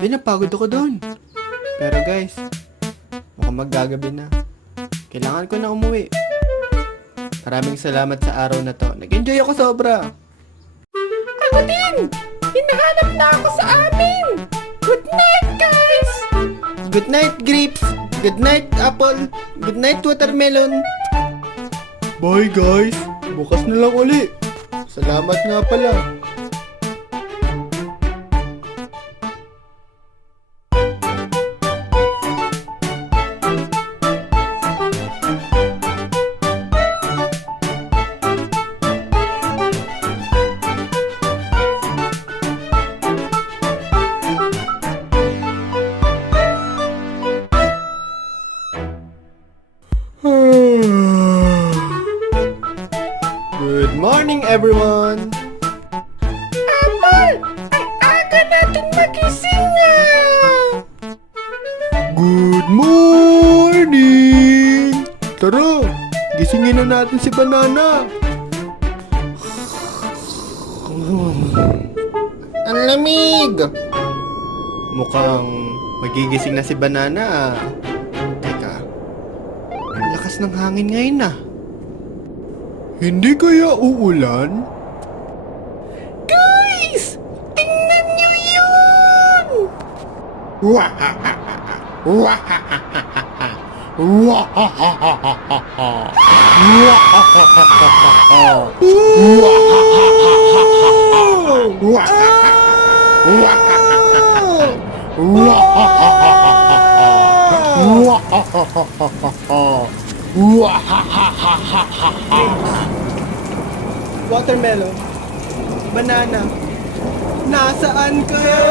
Grabe, napagod ako doon. Pero guys, mukhang maggagabi na. Kailangan ko na umuwi. Maraming salamat sa araw na to. Nag-enjoy ako sobra. Ako din! Hinahanap na ako sa amin! Good night, guys! Good night, grapes. Good night, apple. Good night, watermelon. Bye, guys. Bukas na lang uli. Salamat nga pala. Good morning, everyone! Apple! Ang aga natin magising nga! Good morning! Tara, gisingin na natin si Banana. Ang lamig! Mukhang magigising na si Banana. Teka, ang lakas ng hangin ngayon ah. Hindi kaya uulan? Guys! Tingnan nyo yun! Watermelon, banana, nasaan kayo?